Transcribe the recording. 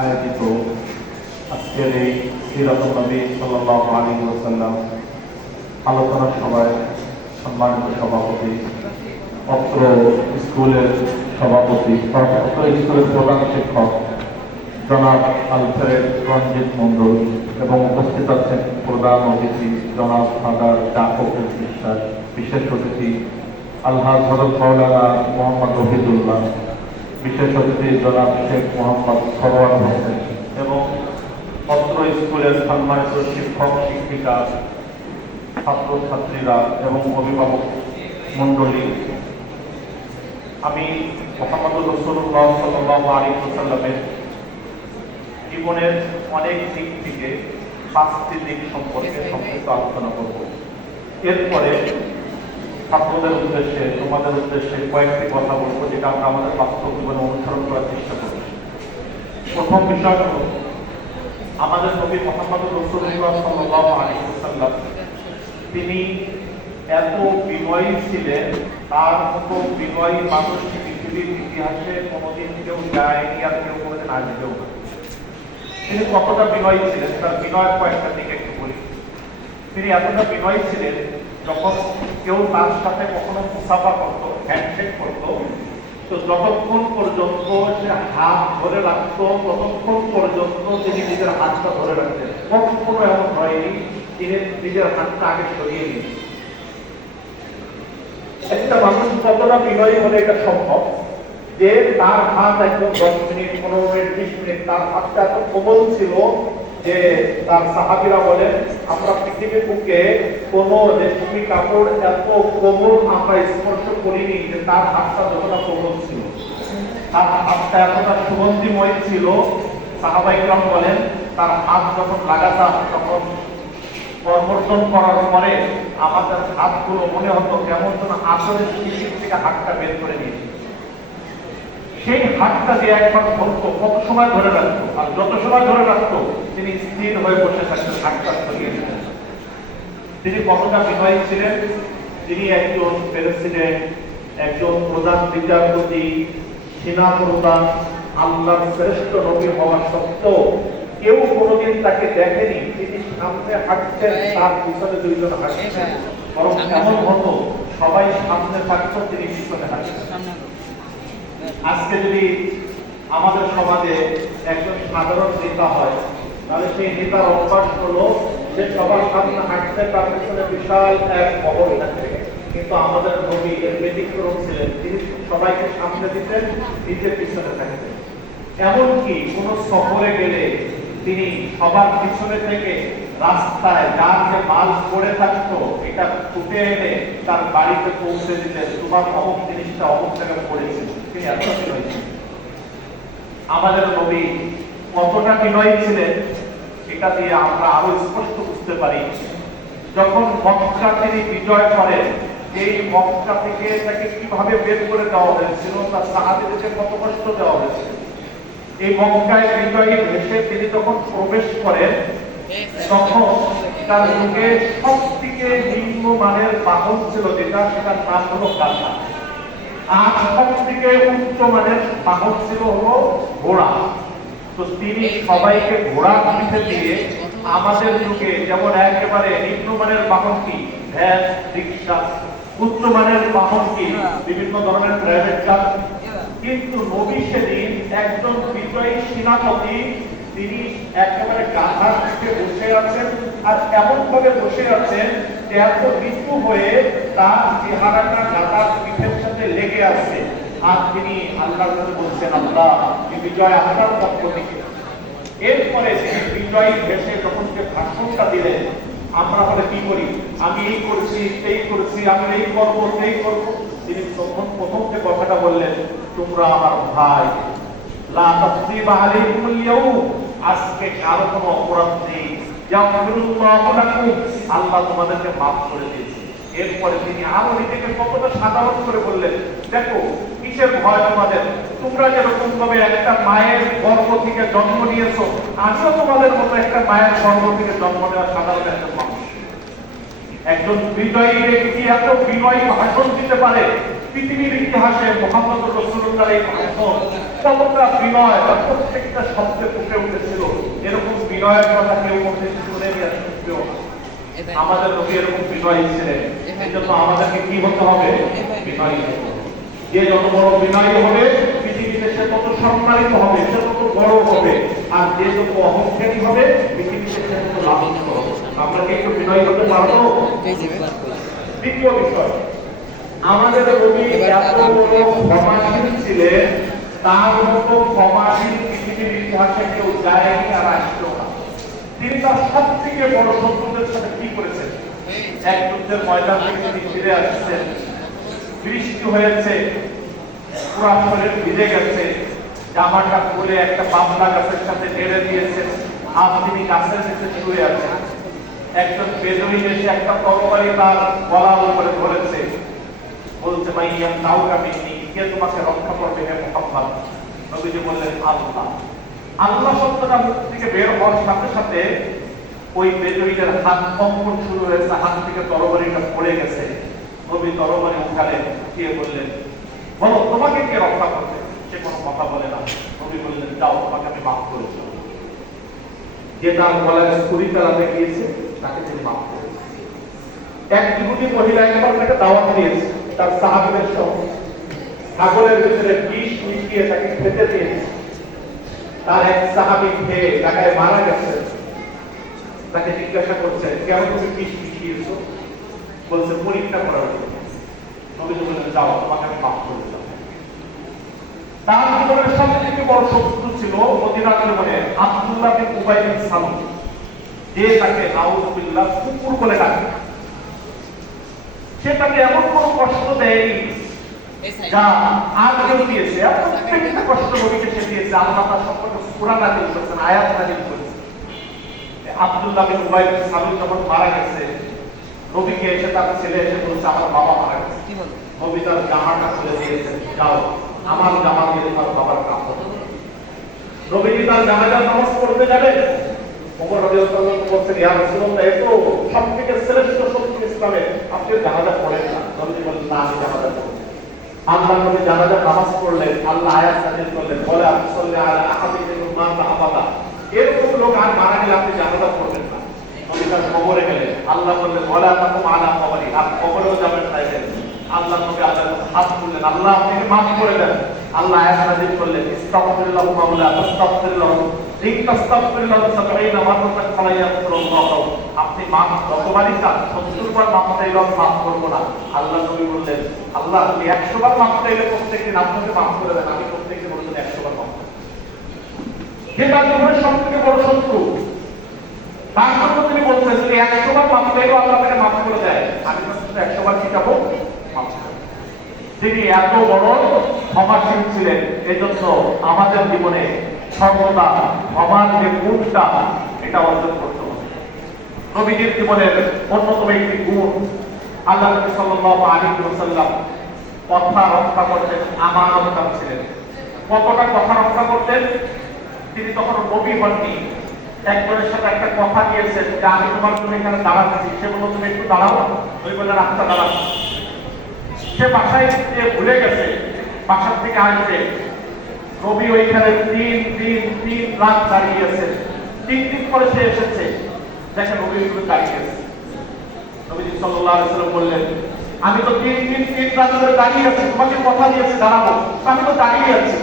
আয়োজিত আজকের এই সিরাতুন নবী সাল্লাল্লাহু আলাইহি ওয়াসাল্লাম আলোচনা সভায় সম্মানিত সভাপতি, অত্র স্কুলের সভাপতি, অত্র স্কুলের প্রধান শিক্ষক জনাব আলফ্রেড রঞ্জিত মন্ডল এবং উপস্থিত আছেন প্রধান অতিথি জনাব ফাদার জাকব বিশ্বাস, বিশেষ অতিথি আলহাজ হযরত মাওলানা মোহাম্মদ রফিদুল্লাহ, বিশেষ অতিথি জনাব শেখ মোহাম্মদ সরওয়ার হোসেন এবং অত্র স্কুলের সম্মানিত শিক্ষক শিক্ষিকা, ছাত্রছাত্রীরা এবং অভিভাবক মণ্ডলী। আমি মুহাম্মদুর রাসূলুল্লাহ সাল্লাল্লাহু আলাইহি ওয়াসাল্লামের জীবনের অনেক দিক থেকে 5টি দিক সম্পর্কে সংক্ষিপ্ত আলোচনা করব। এরপরে ছাত্রদের উদ্দেশ্যে, তোমাদের উদ্দেশ্যে কয়েকটি কথা বলবো, যেটা আমরা আমাদের বাস্তব জীবনে অনুসরণ করার চেষ্টা করব। প্রথম বিষয় হল, আমাদের নবী মুহাম্মদুর রাসূলুল্লাহ সাল্লাল্লাহু আলাইহি ওয়াসাল্লাম তিনি এত বিনয়ী ছিলেন, তার মতো বিনয়ী মানুষ পৃথিবীর ইতিহাসে কোনোদিন কেউ যায়নি, আর কেউ কোনোদিন আসবেও না। তিনি কতটা বিনয়ী ছিলেন, তার বিনয়ের কয়েকটা দিক একটু বলি। তিনি এতটা বিনয়ী ছিলেন, যখন কেউ তার সাথে কখনো মুসাফা করতো, হ্যান্ডশেক করতো, তো যতক্ষণ পর্যন্ত সে হাত ধরে রাখতো ততক্ষণ পর্যন্ত তিনি নিজের হাতটা ধরে রাখতেন। কখনো এমন হয়নি তিনি নিজের হাতটা আগে সরিয়ে নিন। একটা মানুষ কতটা বিনয়ী হলে এটা সম্ভব যে তার হাত একদম 10 মিনিট, 15 মিনিট, 20 মিনিট তার হাতটা এত কোমল ছিল যে তার সাহাবীরা বলেন, আমরা পৃথিবীর বুকে কোনো রেশমি কাপড় এত কোমল আমরা স্পর্শ করিনি যে তার হাতটা যতটা কোমল ছিল, তার হাতটা এতটা সুগন্ধিময় ছিল। সাহাবায়ে কেরাম বলেন, তার হাত যখন লাগাতাম তখন কর্মর্জন করার পরে আমাদের হাতগুলো মনে হতো কেমন যেন আসরের শিশির থেকে হাতটা বের করে নিয়েছে। সেই হাতটা দিয়ে একবার ধরতো, কত সময় ধরে রাখতো, আর যত সময় ধরে রাখতো তিনি স্থির হয়ে বসে থাকতেন, হাতটা সরিয়ে দিতেন। তিনি কতটা বিনয়ী ছিলেন। তিনি একজন প্রেসিডেন্ট, একজন প্রধান বিচারপতি, সেনা প্রধান, আল্লাহর শ্রেষ্ঠ নবী হওয়া সত্ত্বেও কেউ কোনোদিন তাকে দেখেনি তিনি সামনে হাঁটছেন, তার পিছনে দুইজন হাঁটছেন, বরং এমন হতো সবাই সামনে থাকতো, তিনি পিছনে হাঁটছেন। আজকে যদি আমাদের সমাজে একজন সাধারণ নেতা হয়, তাহলে সেই নেতার অভ্যাস হলো সে সবার সামনে হাঁটতে, তার পিছনে বিশাল এক বহর থাকে। কিন্তু আমাদের নবী এর ব্যতিক্রম ছিলেন, তিনি সবাইকে সামনে দিতেন, নিজের পিছনে থাকতেন। এমনকি কোন সফরে গেলে তিনি সবার পিছনে থেকে রাস্তায় যার যে মাল পড়ে থাকতো এটা ছুটে এনে তার বাড়িতে পৌঁছে দিতেন, তোমার অমুক জিনিসটা অমুক জায়গায় পড়েছিল। তিনি এত বিনয়ী ছিলেন। আমাদের নবী কতটা বিনয়ী ছিলেন এটা দিয়ে আমরা আরো স্পষ্ট বুঝতে পারি। যখন মক্কা তিনি বিজয় করেন, এই মক্কা থেকে তাকে কিভাবে বের করে দেওয়া হয়েছিল, তার সাহাবীদেরকে কত কষ্ট দেওয়া হয়েছিল। এই মক্কায় বিজয়ী ভেসে তিনি যখন প্রবেশ করেন, তখন তার যুগে সবথেকে নিম্ন মানের বাহন ছিল যেটা, সেটার নাম হলো গাধা। আর সবথেকে উচ্চ মানের বাহন ছিল হলো ঘোড়া। তো তিনি সবাইকে ঘোড়া পিঠে দিয়ে, আমাদের যুগে যেমন একেবারে নিম্নমানের বাহন কি ভ্যান, রিক্সা, উচ্চমানের বাহন কি বিভিন্ন ধরনের প্রাইভেট কার, কিন্তু নবী সেদিন একজন বিজয়ী সেনাপতি, তিনি একেবারে গাধার পিঠে বসে আছেন, আর এমন ভাবে বসে আছেন যে এত মৃত্যু হয়ে তার চেহারাটা গাধার পিঠের সাথে লেগে আছে। আর তিনি আল্লাহর কাছে বলছেন, আল্লাহ এই বিজয় আপনার পক্ষ থেকে। এরপরে তিনি বিজয়ী ভেসে যখন যে ভাষণটা দিলেন, আমরা বলে কি করি, আমি এই করছি, এই করছি, আমি এই করব, সেই করব। তিনি তখন প্রথম যে কথাটা বললেন, তোমরা আমার ভাই, লা তাসরিবা আলাইকুমুল ইয়াউম, আজকে কারো কোনো অপরাধ নেই, ইয়াগফিরুল্লাহু লাকুম, আল্লাহ তোমাদেরকে মাফ করে দিয়েছে। এরপরে তিনি আরো নিজেকে কতটা সাধারণ করে বললেন, দেখো কিসের ভয় তোমাদের, তোমরা যেরকম ভাবে একটা মায়ের গর্ভ থেকে জন্ম নিয়েছো, আমিও তোমাদের মতো একটা মায়ের গর্ভ থেকে জন্ম নেওয়া সাধারণ একজন মানুষ। একজন বিজয়ী ব্যক্তি এত বিনয়ী ভাষণ দিতে পারে, পৃথিবীর ইতিহাসে মুহাম্মদ রাসূলুল্লাহর এই ভাষণ কতটা বিনয়, প্রত্যেকটা শব্দে বিনয়ের কথা কেউ করতে শুনে শুনবেও না। আমাদের নবী এরকম বিনয়ী ছিলেন, এই জন্য আমাদেরকে কি হতে হবে? বিনয়ী হতে হবে। যে যত বড় বিনয়ী হবে পৃথিবীতে সে তত সম্মানিত হবে, সে তত বড় হবে, আর যে যত অহংকারী হবে পৃথিবীতে সে তত লাঞ্ছিত হবে। আমরা কি একটু বিনয়ী হতে পারবো? দ্বিতীয় বিষয়, আমাদের নবী এত বড় ক্ষমাশীল ছিলেন, তার মতো ক্ষমাশীল পৃথিবীর ইতিহাসে কেউ যায়নি আর আসলো না। তিনি তার সব থেকে বড় শত্রুদের সাথে কি করেছেন? এক যুদ্ধের ময়দান থেকে তিনি ফিরে আসছেন, বৃষ্টি হয়েছে, পুরা শরীর ভিজে গেছে, জামাটা খুলে একটা পাবলা গাছের সাথে টেনে দিয়েছেন, আর তিনি গাছের নিচে শুয়ে আছেন। একজন বেদুইন এসে একটা তরবারি তার গলার উপরে ধরেছে, বলছে ভাইয়া তাও কামিনি, কে তোমাকে রক্ষা করবে হে মুহাম্মদ? নবীজি বললেন আল্লাহ। আল্লাহ শব্দটা মুখ থেকে বের হওয়ার সাথে সাথে ওই বেদুইনের হাত কম্পন শুরু হয়েছে, হাত থেকে তরবারিটা পড়ে গেছে। নবী তরবারি উঠালেন, কে বললেন বলো তোমাকে কে রক্ষা করবে? সে কোনো কথা বলে না। নবী বললেন যাও, তোমাকে আমি মাফ করেছি। যে তার গলায় ছুরি চালাতে গিয়েছে তাকে তিনি মাফ করেছেন। এক যুবতী মহিলা একবার তাকে দাওয়াত দিয়েছে তার সাহাবীদের সঙ্গে, ছাগলের ভিতরে বিষ মিশিয়ে তাকে খেতে দিয়েছে। তার এক সাহাবী খেয়ে টাকায় মারা গেছে। তাকে জিজ্ঞাসা করছে কেন তুমি বিষ মিশিয়েছো? বলছে পরীক্ষা করার জন্য। নবী বললেন যাও, তোমাকে আমি মাফ করে দিলাম। তার জীবনের সবথেকে বড় শত্রু ছিল মদিনার জীবনে আব্দুল্লাহ বিন উবাই বিন সালুল, যে তাকে নাউযুবিল্লাহ কুকুর বলে ডাকে। সে তাকে এমন কোনো কষ্ট দেয়নি যা আগেও দিয়েছে, প্রত্যেকটা কষ্ট নবীকে সে দিয়েছে। আল্লাহ তার সম্পর্কে সূরা নাযিল করেছেন, আয়াত নাযিল করেছেন। আব্দুল্লাহ বিন উবাই বিন সালুল যখন মারা গেছে, নবীকে এসে তার ছেলে এসে বলছে আমার বাবা মারা গেছে। নবী তার জামাটা খুলে দিয়েছেন, যাও আমার জামা দিয়ে তোমার বাবার কাপড়। নবীজি তার জানাজার নামাজ পড়তে যাবেন, ওমর রাদিয়াল্লাহু আনহু বলছেন ইয়া রাসূলুল্লাহ, এত সবথেকে শ্রেষ্ঠ শক্তি ইসলামে আপনি জানাজা পড়েন না? নবীজি বললেন না, আমি জানাজা পড়ব। আল্লাহ নবী জানাজার নামাজ পড়লেন, আল্লাহ আয়াত নাযিল করলেন, ওয়ালা তুসাল্লি আলা আহাদিন মিনহুম মাতা আবাদা। এরকম লোক আর মারা গেলে আপনি জানাজা পড়বেন না। নবী তার কবরে গেলেন, আল্লাহ বললেন ওয়ালা তাকুম আলা কবরি, আর কবরেও যাবেন না। আল্লাহ নবী আল্লাহর হাত তুললেন, আল্লাহ আপনাকে মাফ করে দেন। আল্লাহ আয়াত নাযিল করলেন ইস্তাগফিরুল্লাহ মাওলা তাস্তাগফিরুল্লাহ ইন তাস্তাগফিরুল্লাহ 70 মাররাতান ফালা ইয়াগফিরুল্লাহ। আপনি মাফ যতবারই চান, 70 বার মাফ চাইলেও মাফ করব না। আল্লাহ নবী বললেন আল্লাহ আপনি 100 বার মাফ চাইলে প্রত্যেকদিন আপনাকে মাফ করে দেন, আমি প্রত্যেকদিন বললেন 100 বার মাফ। যে তার জীবনের সবথেকে বড় শত্রু, তার জন্য তিনি বলছেন যদি 100 বার মাফ চাইলেও আল্লাহ তাকে মাফ করে দেয়, আমি তো 100 বার কি যাবো? তিনি এত বড় ক্ষমাশীল ছিলেন। এজন্য আমাদের জীবনে সর্বদা ক্ষমার যে গুণটা, এটা অর্জন করতে হবে। নবীজির জীবনের অন্যতম একটি গুণ, আল্লাহ নবী সাল্লাল্লাহু আলাইহি ওয়াসাল্লাম কথা রক্ষা করতেন, আমানতদার ছিলেন। কতটা কথা রক্ষা করতেন? তিনি তখন নবী হননি, একজনের সাথে একটা কথা দিয়েছেন যে আমি তোমার জন্য এখানে দাঁড়াচ্ছি। সে বলল তুমি একটু দাঁড়াও, ওই বলে রাস্তা দাঁড়াচ্ছি। সে বাসায় যে ভুলে গেছে, বাসার থেকে আসবে। নবী ওইখানে 3 রাত দাঁড়িয়েছে। 3 দিন পরে সে এসেছে, দেখেন নবী ওইখানে দাঁড়িয়েছে। নবীজি সাল্লাল্লাহু আলাইহি ওয়াসাল্লাম বললেন আমি তো 3 রাত ধরে দাঁড়িয়ে আছি, তোমাকে কথা দিয়েছি দাঁড়াবো, আমি তো দাঁড়িয়ে আছি।